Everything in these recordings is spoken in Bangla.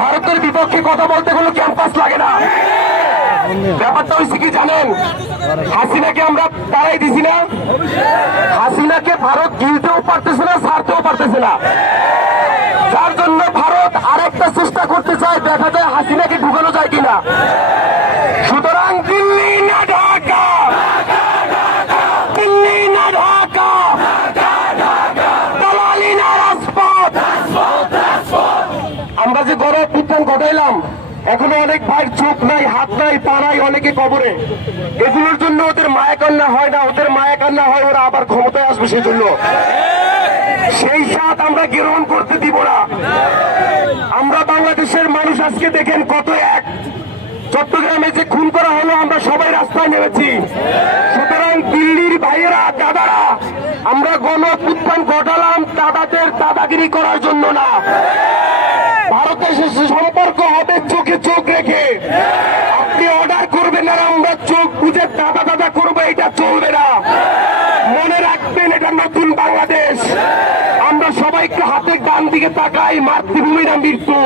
ভারতের বিপক্ষে কথা বলতে কোনো ক্যাম্পাস লাগে না। ব্যাপারটা হয়েছে কি জানেন? হাসিনাকে আমরা তারাই দিছি না। হাসিনাকে ভারত গিলতেও পারতেছে না সারতেও পারতেছে না। যার জন্য ভারত আরেকটা চেষ্টা করতে চায়, দেখা যায় হাসিনাকে ঢুকানো যায় কিনা সুতরাং দিল্লি না ঢাকা দিল্লি না ঢাকা দালালি না রাজপথ আমরা যে গড়ে বিজ্ঞান ঘটাইলাম এখনও অনেক ভাই চোখ নাই, হাত নাই, পা নাই, অনেকে কবরে। এগুলোর জন্য ওদের মায়া কান্না হয় না, ওদের মায়া কান্না হয়, ওরা আবার ক্ষমতায় আসবে সেই জন্য সেই সাথ আমরা গ্রহণ করতে দিব না। আমরা বাংলাদেশের মানুষ আজকে দেখেন কত এক। চট্টগ্রামে যে খুন করা হলো, আমরা সবাই রাস্তায় নেমেছি। সুতরাং দিল্লির ভাইয়েরা, দাদারা, আমরা গণ উত্থান ঘটালাম দাদাদের দাদাগিরি করার জন্য না। করবেন আর আমরা চোখ বুঝে দাদা দাদা করব, এটা চলবে না। মনে রাখবেন, এটা নতুন বাংলাদেশ। আমরা সবাইকে হাতে ডান দিকে তাকাই মাতৃভূমি না মৃত্যু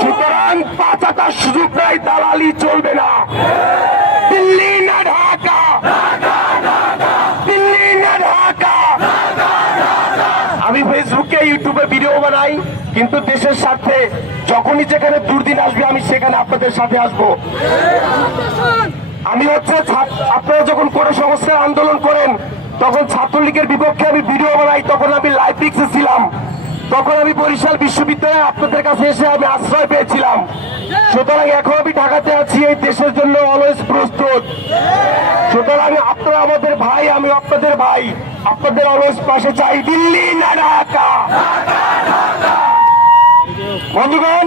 সুতরাং পাঁচাটার সুযোগ নাই, দালালি চলবে না। দিল্লি না ঢাকা। দিল্লি না ঢাকা। আমি ফেসবুকে, ইউটিউবে ভিডিও বানাই, কিন্তু দেশের স্বার্থে যখনই যেখানে দুর্দিন আসবে, আমি সেখানে আপনাদের সাথে আসব। আমি হচ্ছে আপনারা যখন কোনো সংস্কার আন্দোলন করেন, তখন ছাত্রলীগের বিপক্ষে আমি ভিডিও বানাই, তখন আমি লাইভ পিক্সে ছিলাম। তখন আমি বরিশাল বিশ্ববিদ্যালয়ে আপনাদের কাছে এসে আমি আশ্রয় পেয়েছিলাম। সুতরাং এখন আমি ঢাকাতে আছি, এই দেশের জন্য অলওয়েজ প্রস্তুত। সুতরাং আপনারা আমাদের ভাই, আমি আপনাদের ভাই। আপনাদের অলওয়েজ পাশে চাই, দিল্লি না ঢাকা। বন্ধুগণ